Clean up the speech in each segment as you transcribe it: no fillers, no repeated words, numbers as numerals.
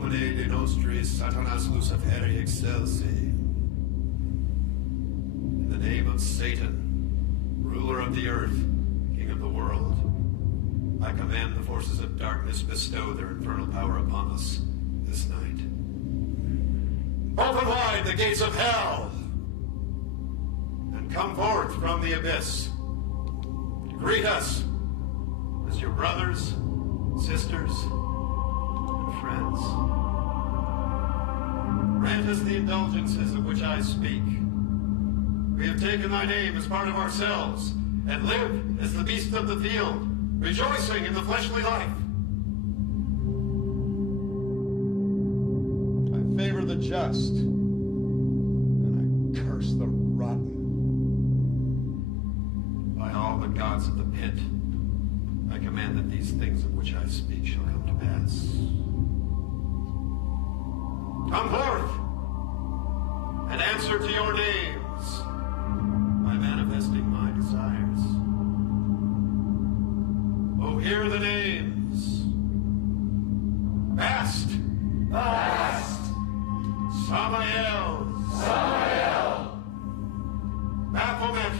nomine de nostris Satanas Luciferi excelsi. In the name of Satan, ruler of the earth, king of the world, I command the forces of darkness bestow their infernal power upon us this night. Open wide the gates of hell, and come forth from the abyss to greet us as your brothers, sisters, and friends. Grant us the indulgences of which I speak. We have taken thy name as part of ourselves, and live as the beasts of the field, rejoicing in the fleshly life. I favor the just, and I curse the rotten. By all the gods of the pit, I command that these things of which I speak shall come to pass. Come forth, and answer to your names by manifesting my desires. Oh, hear the names. Bast. Bast. Samael. Samael. Baphomet.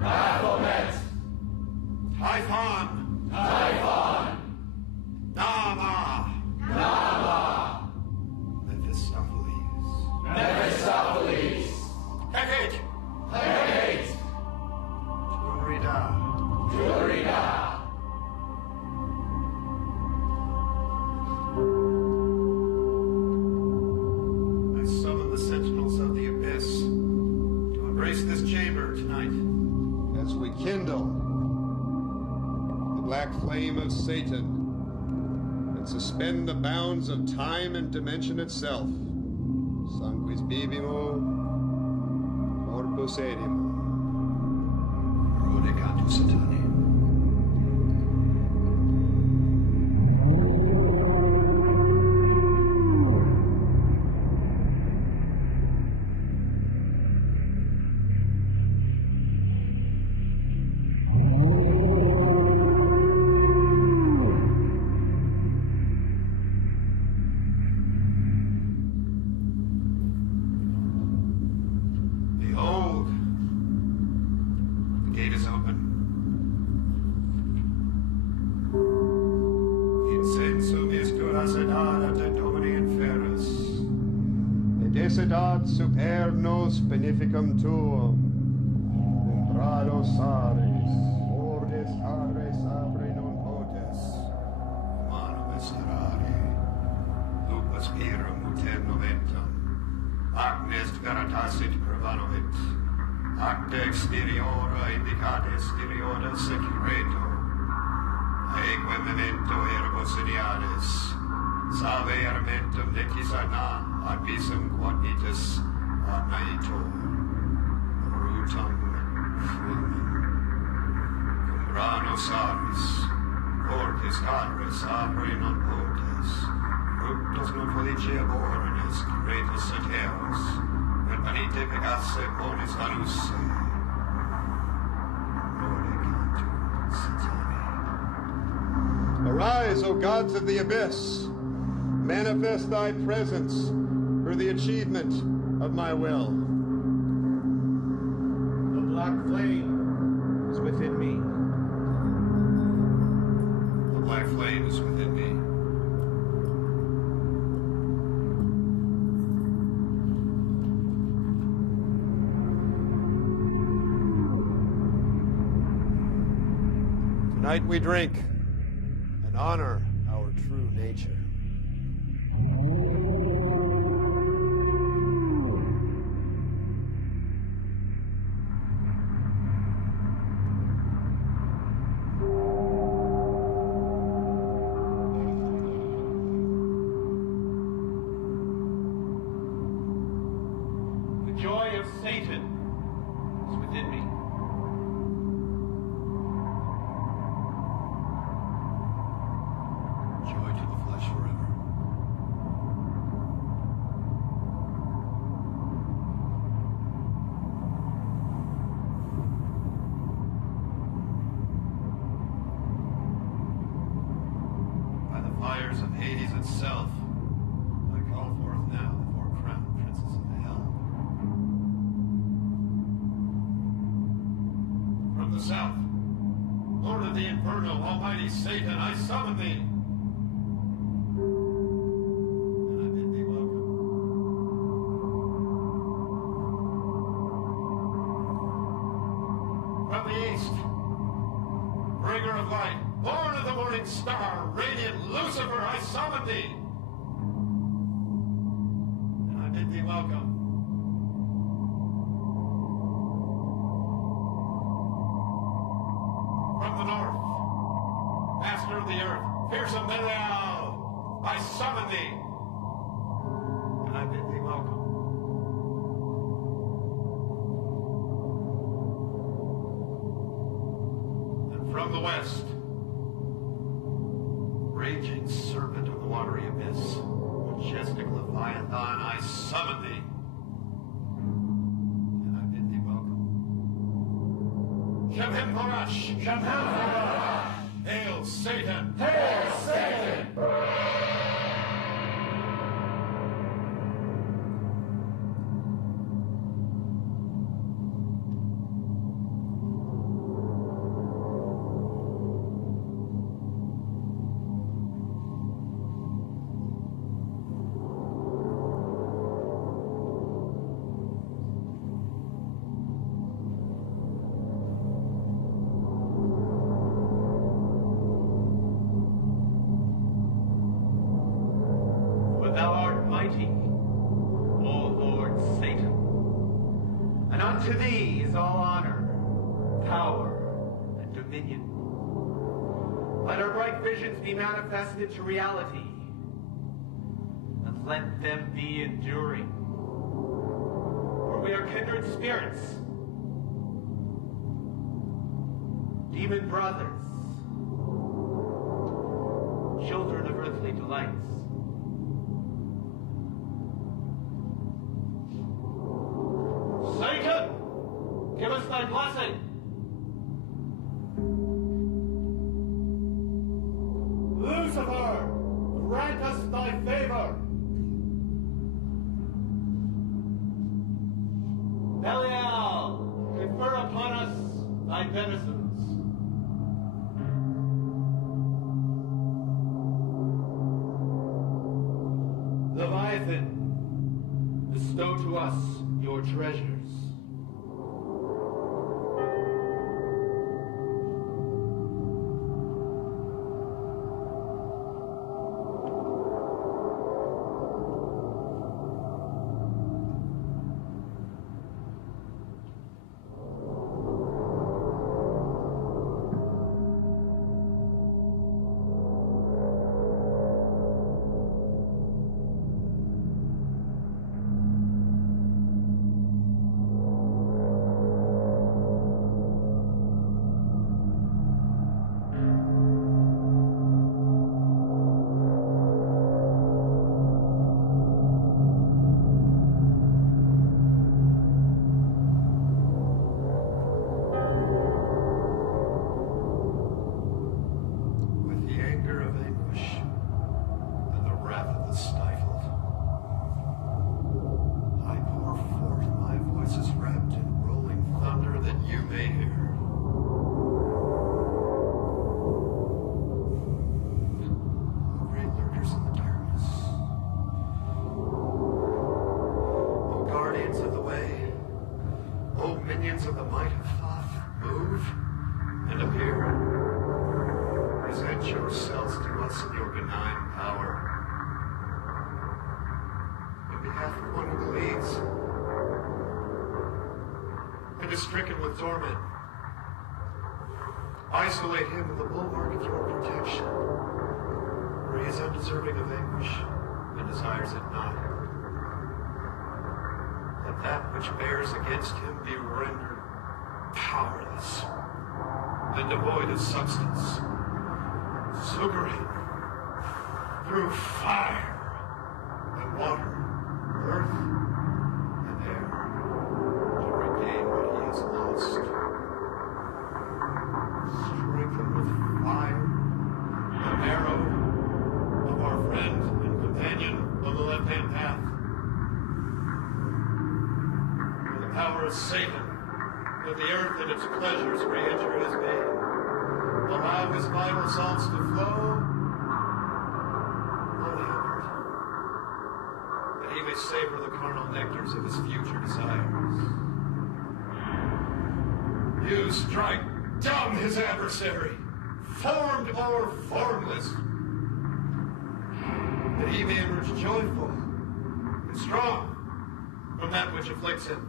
Baphomet. Typhon. Typhon. Nama. Nama. Mephistopheles. Mephistopheles. Hecate. Hecate. Turida. Turida. I summon the sentinels of the abyss to embrace this chamber tonight. As we kindle the black flame of Satan and suspend the bounds of time and dimension itself, Sanguis bibimo, corpus edimo. Rodegatu Satani. Behold, the gate is open. Incensum istura sedada de domini inferus. Et esedat super nos beneficum tuum, entrados ares, ordes ares apre non potes. Humanum esterare, lupus pirum uterno ventum, agnes veritasit prevanovit, acta exteriora indicata exteriora secreto, aeque memento ergo sediades, salve armentum necis ana, ad visum quadnitus ad naitor, brutum fulmen, cum granos aris, cortis cadres apre non potes, fructus non feliceaborines, cretus et eos, per panite pegasse ponis alusse, Rodecantur Satani. Arise, O gods of the abyss, manifest thy presence for the achievement of my will. The black flame is within me. The black flame is within me. Tonight we drink and honor our true nature. The joy of Satan is within me. Joy to the flesh forever. By the fires of Hades itself, now the four crowned princes of hell. From the south, Lord of the Inferno, Almighty Satan, I summon thee. And I bid thee welcome. From the east, bringer of light, born of the morning star, radiant Lucifer, I summon thee. And I bid thee welcome. From the north, master of the earth, fearsome Belial, I summon thee. And I bid thee welcome. And from the west, raging serpent of the watery abyss, majestic Leviathan, I summon thee. And I bid thee welcome. Shemhem Parash! Shemhem Parash! Hail Satan! Hail Satan! For thou art mighty, O Lord Satan, and unto thee is all honor, power, and dominion. Let our bright visions be manifested to reality, and let them be enduring. For we are kindred spirits, demon brothers, children of earthly delights. Satan, give us thy blessing. Lucifer, grant us thy favor. Belial, confer upon us thy beneficence. Leviathan, bestow to us your treasures. With the anger of anguish and the wrath of the stifled, I pour forth my voices wrapped in rolling thunder that you may hear. O great lurkers in the darkness, O guardians of the way, O minions of the might of Thoth, move and appear. Present yourselves to us in your benign power. In behalf of one who bleeds and is stricken with torment, isolate him in the bulwark of your protection, for he is undeserving of anguish and desires it not. Let that which bears against him be rendered powerless and devoid of substance. Sugar him through fire and water, earth and air, to regain what he has lost. Strengthen with fire the arrow of our friend and companion on the left-hand path. power of Satan, that the earth and its pleasures re-enter his being. Allow his vital salts to flow only upward, that he may savor the carnal nectars of his future desires. You strike down his adversary, formed or formless, that he may emerge joyful and strong from that which afflicts him.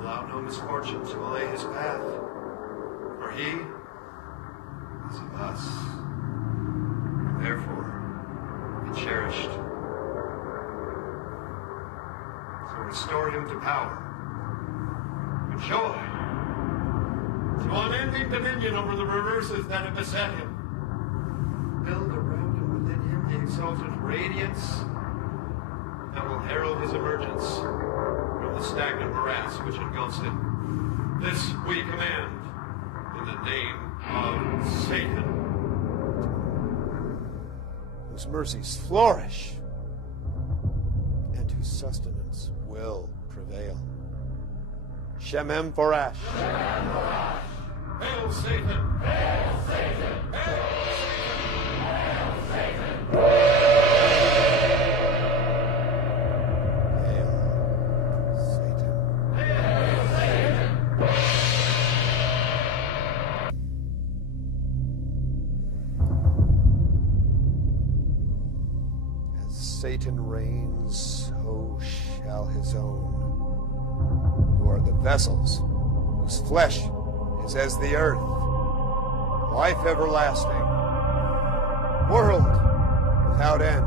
Allow no misfortune to allay his path, for he is of us, and therefore be cherished. So restore him to power, to joy, to unending dominion over the reverses that have beset him. Build around and within him the exalted radiance that will herald his emergence from the stagnant morass which engulfs him. This we command in the name of Satan, whose mercies flourish and whose sustenance will prevail. Shemem Forash. Hail Satan! Hail Satan! Hail Satan! Hail Satan. Hail Satan! As Satan reigns, so shall his own, who are the vessels whose flesh is as the earth, life everlasting, world without end.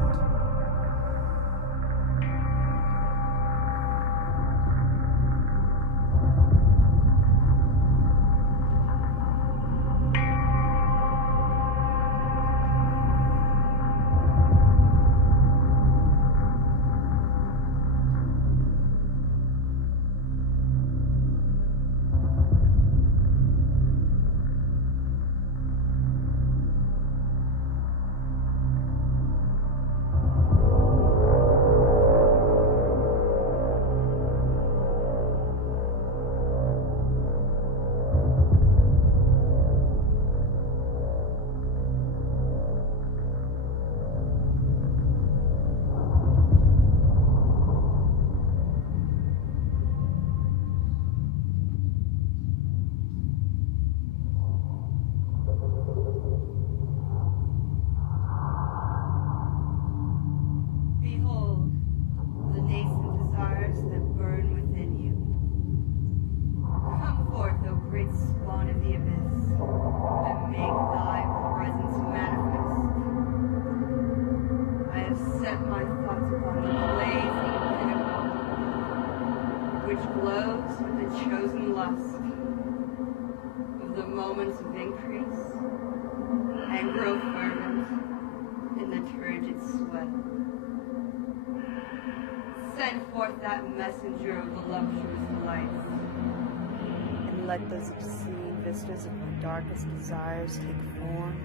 Behold, the nascent desires that burn within you. Come forth, O great spawn of the abyss, and make thy presence manifest. I have set my thoughts upon the blazing pinnacle, which glows with the chosen lust of the moments of increase, and grow fervent in the turgid sweat. Send forth that messenger of voluptuous lights, and let those obscene vistas of my darkest desires take form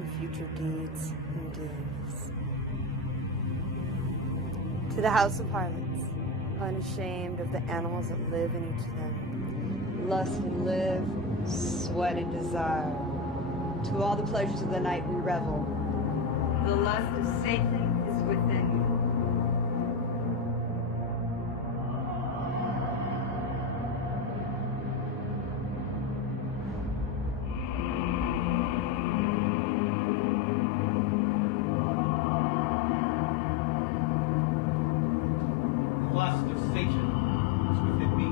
in future deeds and doings. To the house of harlots, unashamed of the animals that live in each of them, lust and live, sweat and desire. To all the pleasures of the night we revel. the lust of Satan is within you. Lust of Satan is within me.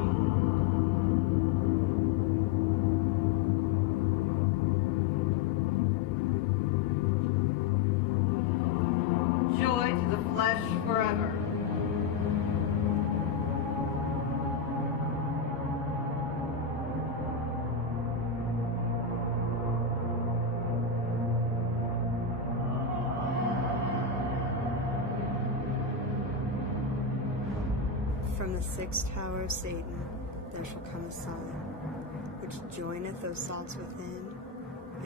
Joy to the flesh forever. From the sixth tower of Satan there shall come a sign, which joineth those salts within,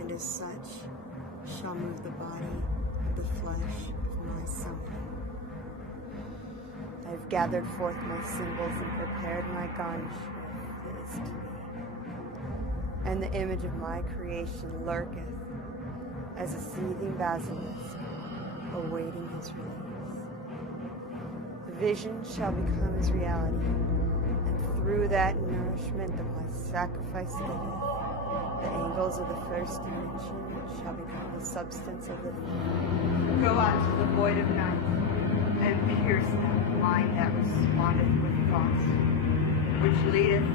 and as such shall move the body of the flesh of my son. I have gathered forth my symbols and prepared my garnish with his to me. And the image of my creation lurketh as a seething basilisk, awaiting his release. The vision shall become his reality, and through that nourishment that my sacrifice giveth, the angles of the first dimension shall become the substance of the divine. Go out to the void of night, and pierce that mind that respondeth with thoughts, which leadeth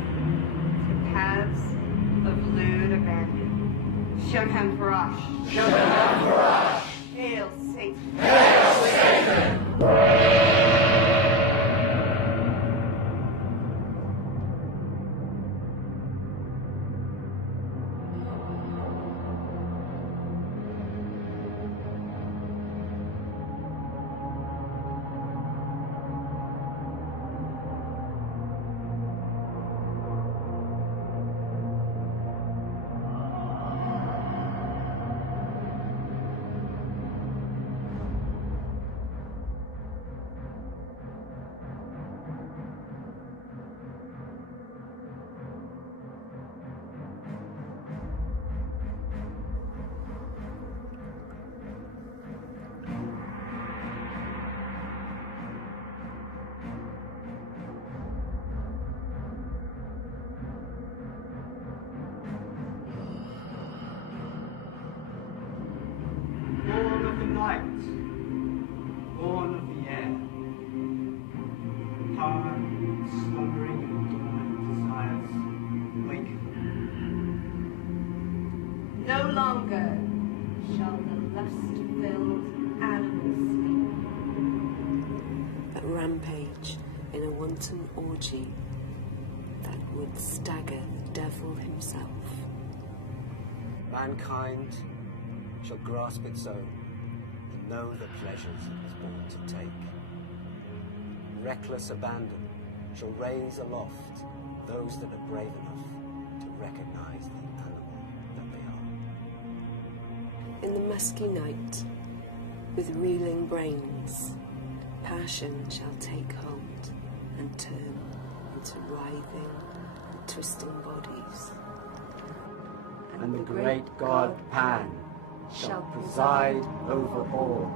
to paths of lewd abandon. Shem Parash. Shem Parash. Hail Satan. Hail Satan. Born of the night, born of the air, power, slumbering and dormant desires, wake. No longer shall the lust-filled animals A rampage in a wanton orgy that would stagger the devil himself. Mankind shall grasp its own and know the pleasures it was born to take. Reckless abandon shall raise aloft those that are brave enough to recognize the animal that they are. In the musky night, with reeling brains, passion shall take hold and turn into writhing and twisting bodies. And the great god Pan shall preside over all.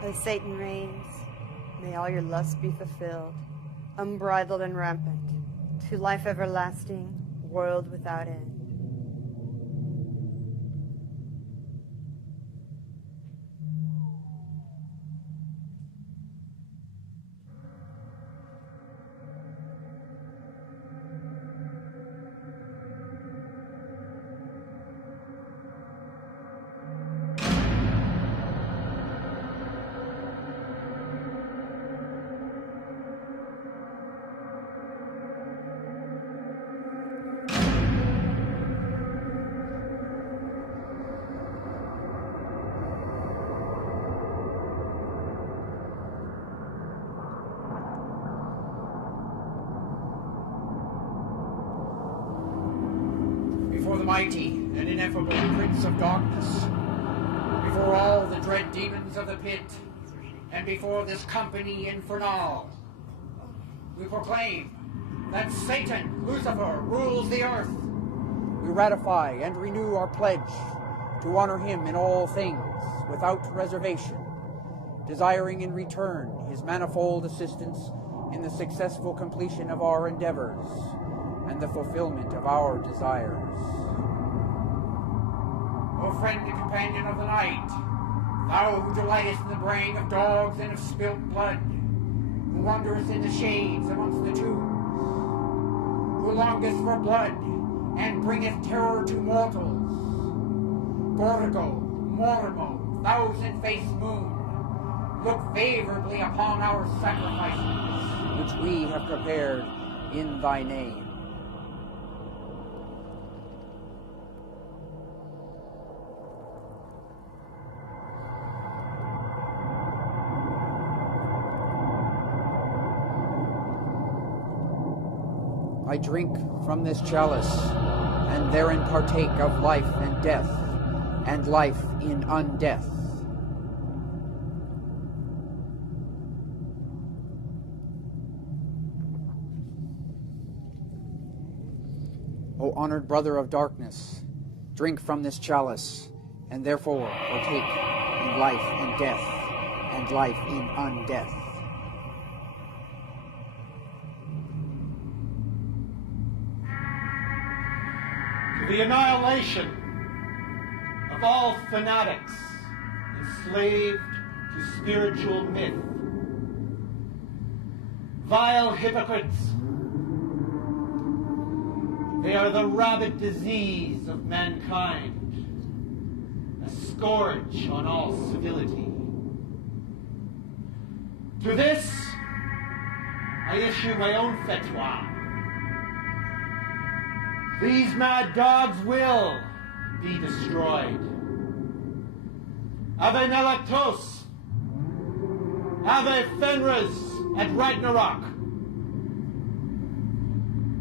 As Satan reigns, may all your lusts be fulfilled, unbridled and rampant, to life everlasting, world without end. Before the mighty and ineffable Prince of Darkness, before all the dread demons of the pit, and before this company infernal, we proclaim that Satan, Lucifer, rules the earth. We ratify and renew our pledge to honor him in all things, without reservation, desiring in return his manifold assistance in the successful completion of our endeavors, and the fulfillment of our desires. O friend and companion of the night, thou who delightest in the braying of dogs and of spilt blood, who wanderest in the shades amongst the tombs, who longest for blood and bringeth terror to mortals, Gorgo, Mormo, thousand-faced moon, look favorably upon our sacrifices, which we have prepared in thy name. I drink from this chalice, and therein partake of life and death, and life in undeath. O honored brother of darkness, drink from this chalice, and therefore partake in life and death, and life in undeath. The annihilation of all fanatics enslaved to spiritual myth. Vile hypocrites, they are the rabid disease of mankind, a scourge on all civility. To this, I issue my own fatwa. These mad dogs will be destroyed. Ave Nalactos, Ave Fenris at Ragnarok.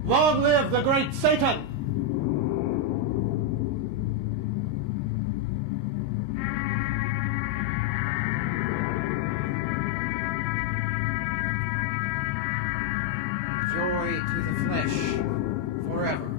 Long live the great Satan! joy to the flesh forever.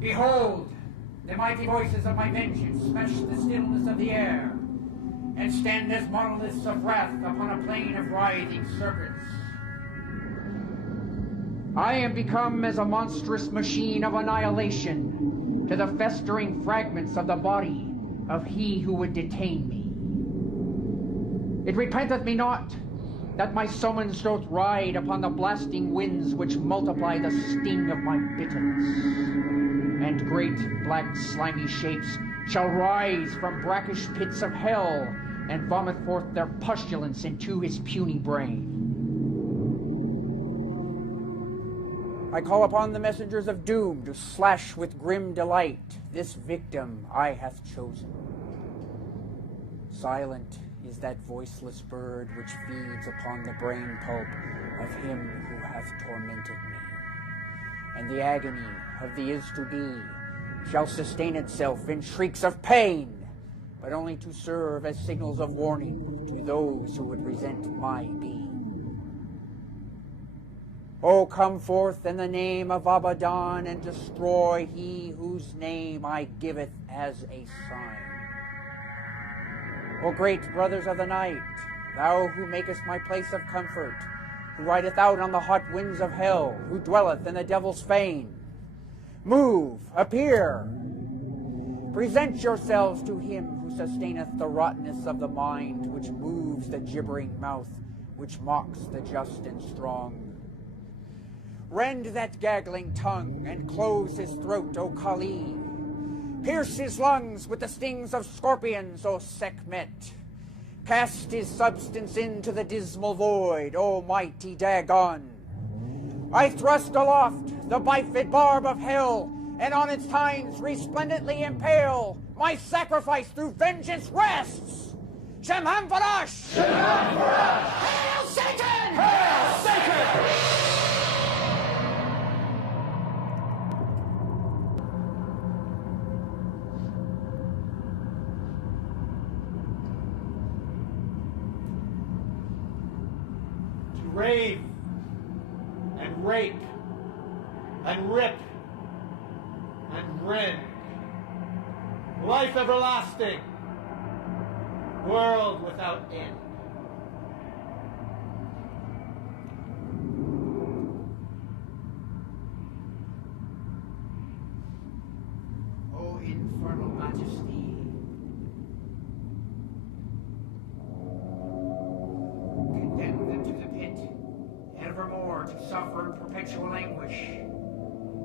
Behold, the mighty voices of my vengeance smash the stillness of the air, and stand as monoliths of wrath upon a plain of writhing serpents. I am become as a monstrous machine of annihilation to the festering fragments of the body of he who would detain me. It repenteth me not that my summons doth ride upon the blasting winds which multiply the sting of my bitterness. And great black slimy shapes shall rise from brackish pits of hell and vomit forth their pustulence into his puny brain. I call upon the messengers of doom to slash with grim delight this victim I hath chosen. Silent is that voiceless bird which feeds upon the brain pulp of him who hath tormented me. And the agony of the is-to-be shall sustain itself in shrieks of pain, but only to serve as signals of warning to those who would resent my being. O come forth in the name of Abaddon and destroy he whose name I giveth as a sign. O great brothers of the night, thou who makest my place of comfort, who rideth out on the hot winds of hell, who dwelleth in the devil's fane, move, appear, present yourselves to him who sustaineth the rottenness of the mind, which moves the gibbering mouth, which mocks the just and strong. Rend that gaggling tongue, and close his throat, O Kali. Pierce his lungs with the stings of scorpions, O Sekhmet. Cast his substance into the dismal void, O mighty Dagon. I thrust aloft the bifid barb of hell, and on its tines resplendently impale my sacrifice through vengeance rests. Shemham Farash! Shemham Farash! Hail Satan! Hail Satan! rave and rape and rip and rend. Life everlasting, world without end. O infernal majesty, condemn them to the pit, evermore to suffer in perpetual anguish.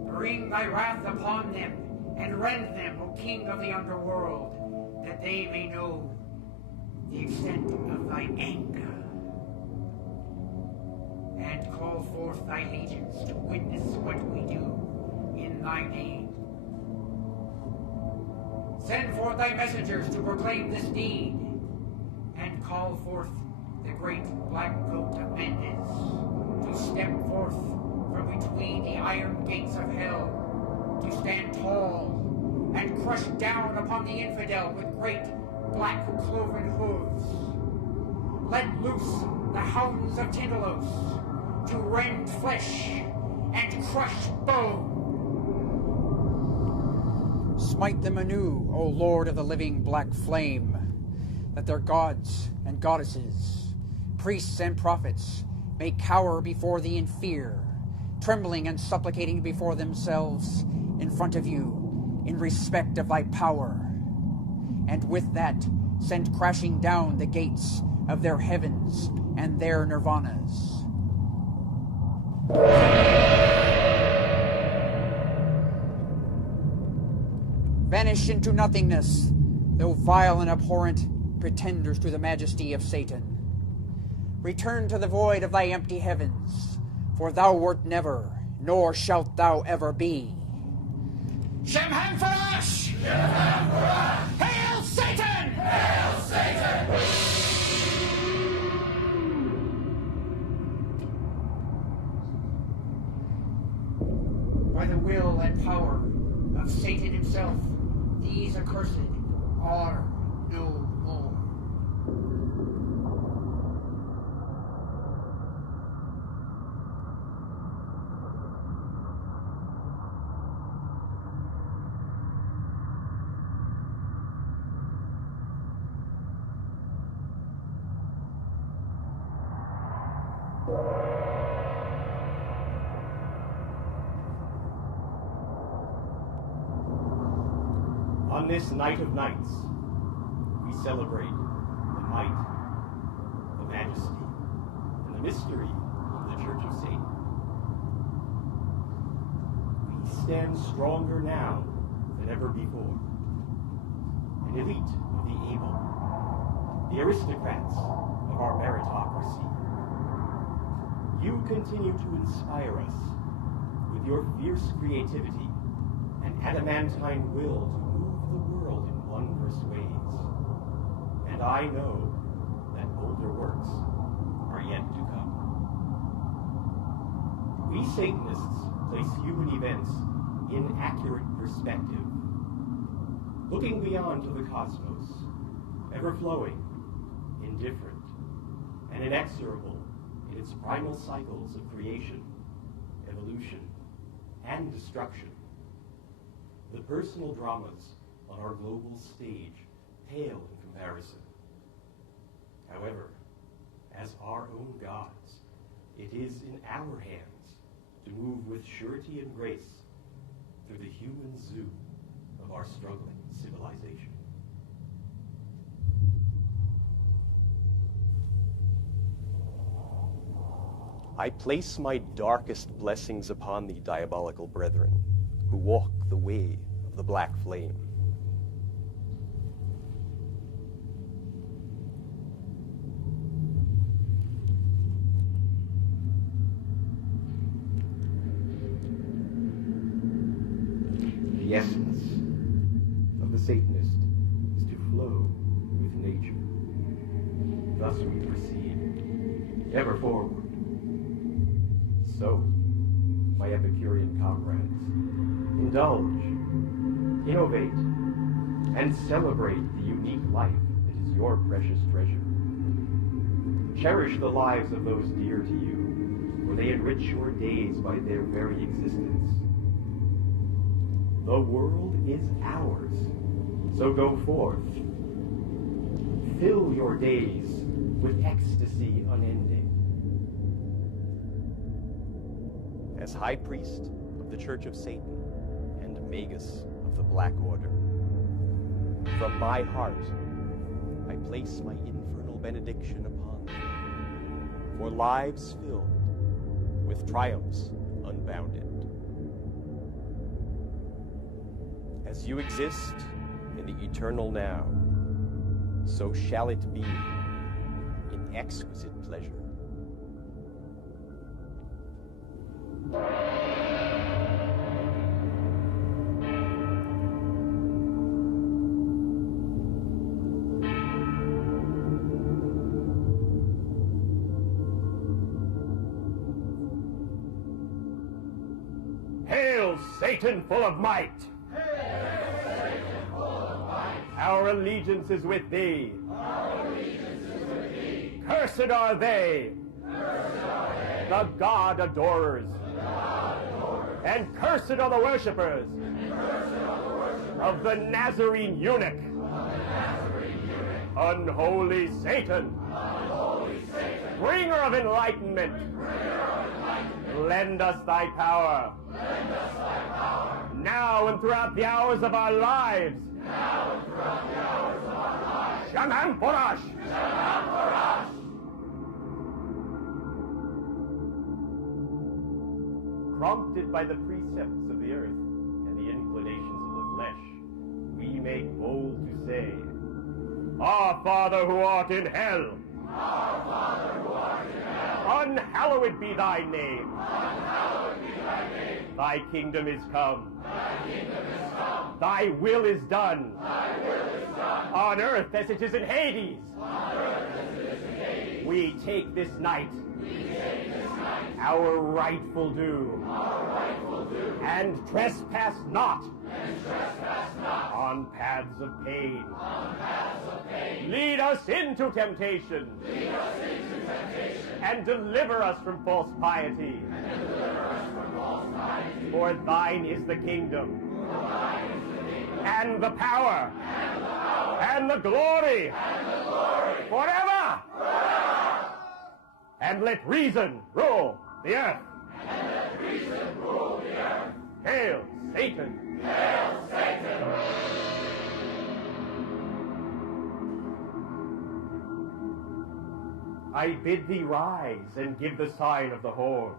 Bring thy wrath upon them, and rend them, O King of the underworld, that they may know the extent of thy anger. And call forth thy legions to witness what we do in thy name. Send forth thy messengers to proclaim this deed, and call forth the great black coat of Mendes to step forth from between the iron gates of hell, to stand tall and crush down upon the infidel with great black cloven hooves. Let loose the hounds of Tindalos to rend flesh and crush bone. Smite them anew, O Lord of the living black flame, that their gods and goddesses, priests and prophets, may cower before thee in fear, trembling and supplicating before themselves in front of you in respect of thy power. And with that, send crashing down the gates of their heavens and their nirvanas. Vanish into nothingness, though vile and abhorrent pretenders to the majesty of Satan. Return to the void of thy empty heavens, for thou wert never, nor shalt thou ever be. Shemham Farash! Shemham Farash! Hail Satan! Hail Satan! By the will and power of Satan himself, these accursed are no more. On this night of nights, we celebrate the might, the majesty, and the mystery of the Church of Satan. We stand stronger now than ever before. An elite of the able, the aristocrats of our meritocracy. You continue to inspire us with your fierce creativity and adamantine will to move the world in wondrous ways. And I know that bolder works are yet to come. We Satanists place human events in accurate perspective, looking beyond to the cosmos, ever-flowing, indifferent, and inexorable in its primal cycles of creation, evolution, and destruction. The personal dramas on our global stage pale in comparison. However, as our own gods, it is in our hands to move with surety and grace through the human zoo of our struggling civilization. I place my darkest blessings upon thee, diabolical brethren, who walk the way of the black flame. The essence of the Satanist is to flow with nature. Thus we proceed, ever forward. So, my Epicurean comrades, indulge, innovate, and celebrate the unique life that is your precious treasure. Cherish the lives of those dear to you, for they enrich your days by their very existence. The world is ours, so go forth. Fill your days with ecstasy unending. As High Priest of the Church of Satan and Magus of the Black Order, from my heart I place my infernal benediction upon them, for lives filled with triumphs unbounded. As you exist in the eternal now, so shall it be in exquisite pleasure. Hail, Satan full of might! Our allegiance is with thee. Cursed are they. The God adorers. And cursed are the worshippers of the Nazarene eunuch. Unholy Satan. Bringer of enlightenment. Lend us thy power. Now and throughout the hours of our lives. Shaman Porash! Prompted by the precepts of the earth and the inclinations of the flesh, we make bold to say, Our Father who art in hell, Our Father who art in hell, unhallowed be thy name. Unhallowed be thy name. Thy kingdom is come. Thy kingdom is come. Thy will is done. Thy will is done. On earth as it is in Hades. On earth as it is in Hades. We take this night. We take this night. Our rightful due. Our rightful due. And trespass not. And trespass not. On paths of pain. On paths of pain. Lead us into temptation. Lead us into temptation. And deliver us from false piety. And deliver us from false piety. For thine is the kingdom. For thine is the kingdom. And the power. And the power. And the glory. And the glory. Forever. Forever. And let reason rule the earth. And let reason rule the earth. Hail, Satan! Hail, Satan! I bid thee rise and give the sign of the horns.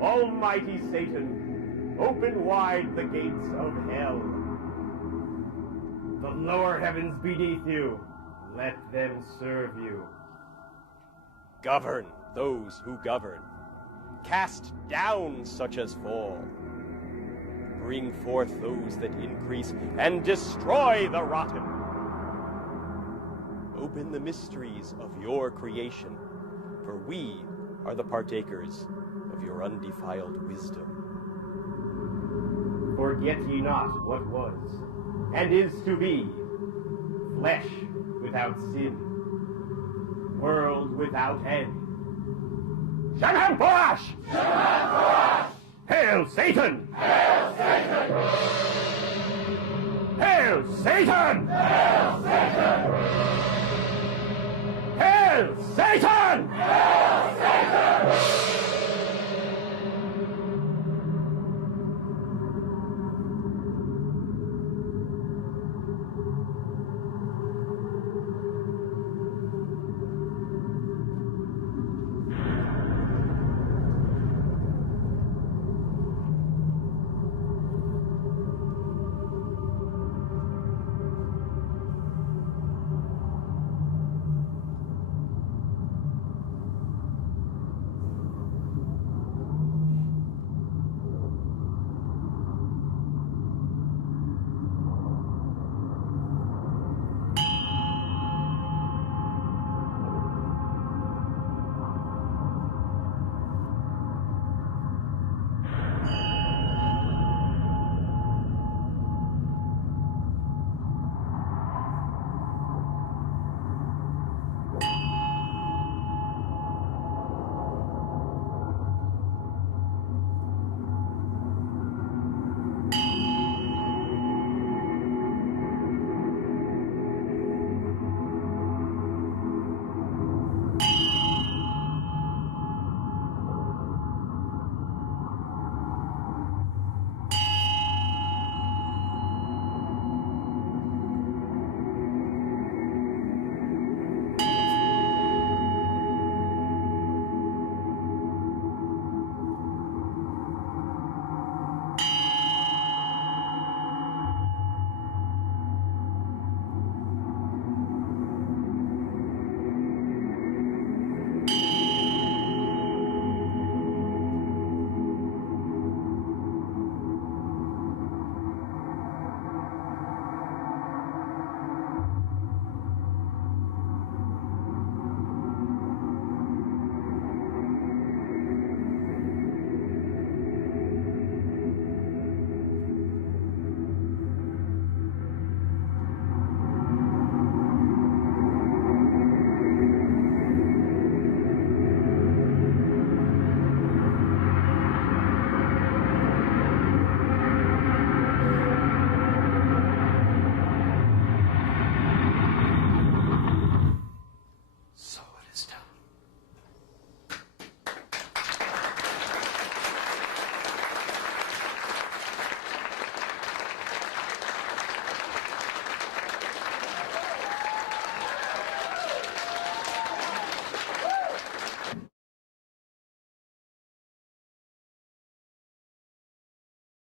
Almighty Satan, open wide the gates of hell. The lower heavens beneath you, let them serve you. Govern those who govern. Cast down such as fall. Bring forth those that increase, and destroy the rotten. Open the mysteries of your creation, for we are the partakers of your undefiled wisdom. Forget ye not what was, and is to be, flesh without sin, world without end. Shangham Porash! Shangham Porash! Hail Satan! Hail Satan! Hail Satan! Hail Satan! Hail Satan! Hail